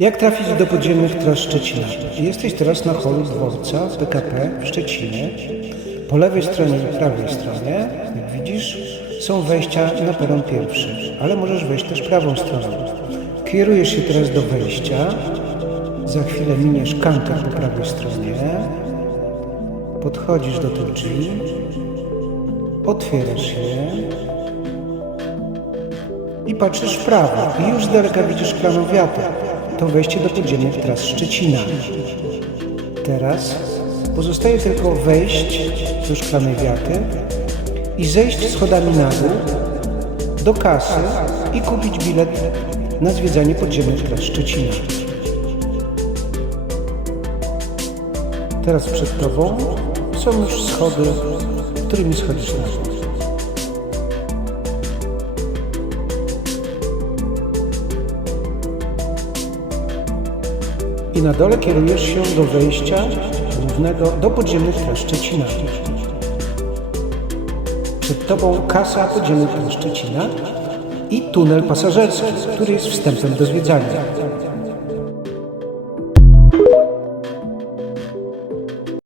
Jak trafić do podziemnych tras Szczecina? Jesteś teraz na holu dworca PKP w Szczecinie. Po lewej stronie i prawej stronie, jak widzisz, są wejścia na peron pierwszy, ale możesz wejść też prawą stroną. Kierujesz się teraz do wejścia. Za chwilę miniesz kantor po prawej stronie. Podchodzisz do tych drzwi. Otwierasz je. I patrzysz w prawo i już z daleka widzisz szklaną wiatę. To wejście do podziemnych tras Szczecina. Teraz pozostaje tylko wejść do szklanej wiaty i zejść schodami na dół do kasy i kupić bilet na zwiedzanie podziemnych tras Szczecina. Teraz przed Tobą są już schody, którymi schodzisz na dół. I na dole kierujesz się do wejścia głównego do podziemnych Szczecina. Przed tobą kasa podziemnych Szczecina i tunel pasażerski, który jest wstępem do zwiedzania.